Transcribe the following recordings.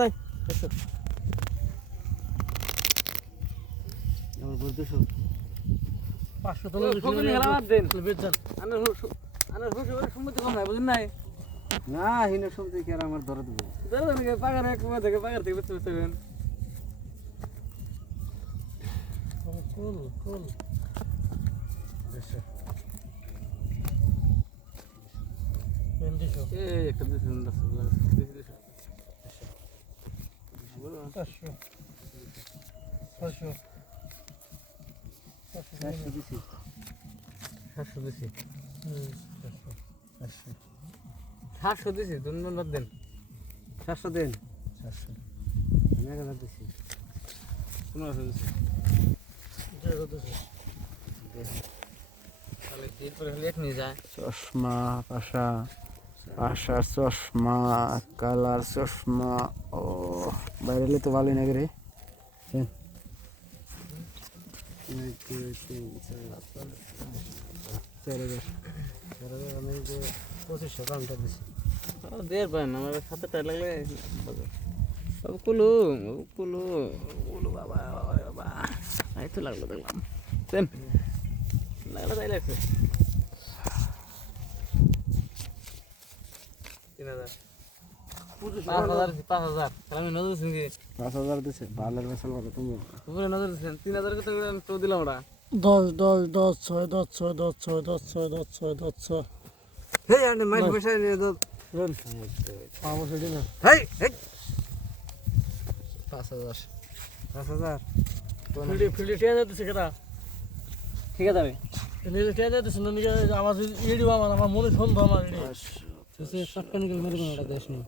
নাই এসো আমার বলতেছো 500 টাকা কখন গেলাম দেন বেচন আনার হুশ সম্মতি কম নাই বুঝেন নাই না হিনে শুনতে কি আর আমার ধরে দেবো ধরেন পাগার এক থেকে পাগার থেকে বেচতে বেচবেন কুল কুল এসো বেন্দিশো এই একটা দিছেন 500 600 400 দিছি 700 দিছি 500 700 দিছি দুন বাদ দেন 400 দেন 400 আমি 1000 দিছি 1500 দিছি তাহলে এরপরে হলে এক নিয়ে যায় চশমা পাশা পাশার চশমা কালার চশমা ও বাইরে তো ভালোই লাগে রে আমি যে 2500 কাউন্টার দিছি দের পান আমার সাথে টাই লাগলে বাবু কুলু কুলু কুলু বাবা বাবা এই তো লাগলো দেখলাম দেন লাগলো তাই লাগছে 3000 5000 আমি নজর দিচ্ছেন কি 5000 দিছে ভালোর বেসাল ভালো তুমি উপরে নজর দিচ্ছেন 3000 কত করে আমি তো দিলাম ওটা 10 6 হেই আনে মাইক বসাই নিয়ে দাও রন পাবো সেটা না হেই হেই 5000 5000 ফিল্ডে টিয়া যাচ্ছে কেটা ঠিক আছে আমি নিজে টিয়া যাচ্ছে না নিজে আওয়াজ ইড়ি আমার মনে সন্দেহ আমার ইড়ি সে সটকানি করে মেরে কোন ওটা দেশ নি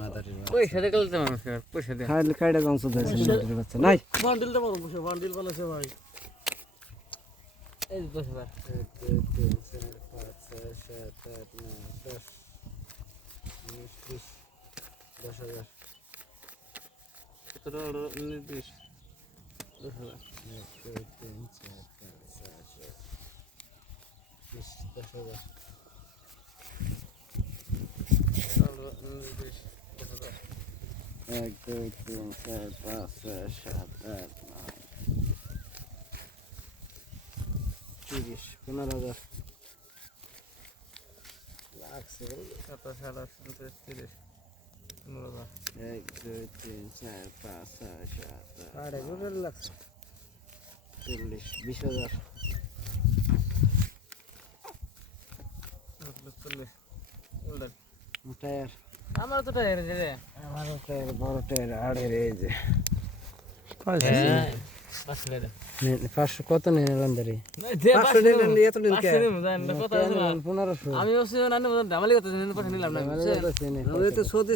মাদারি পয়সা দিয়ে গেলতে মানুষ পয়সা দিয়ে খাইলে কাইডা গাউছ দেছে মাদারি বাচ্চা নাই বান্ডিল দেবো বসে বান্ডিল বানাইছে ভাই এই 10000 1 2 3 4 5 6 7 8 9 10 20 10000 কত নির্দেশ 10000 1 2 3 4 5 6 7 10 10000 নির্দেশ 10000 1 2 3 4 5 6 7 8 9 30 15000 লাগছে 27 28 29 30 15000 1 2 3 4 5 6 7 আরে গুলো লাগছে 40 20000 40 টায়ার আমার তো টায়ার রে আমার টায়ার বড় টায়ার আড়ের এই যে 500 কত নিলেন দাঁড়ি 500 নিলেন এত দিন কে 1500 1500 আমি ওসে না দামালি কথা পাশে নিলাম না আমি তো 100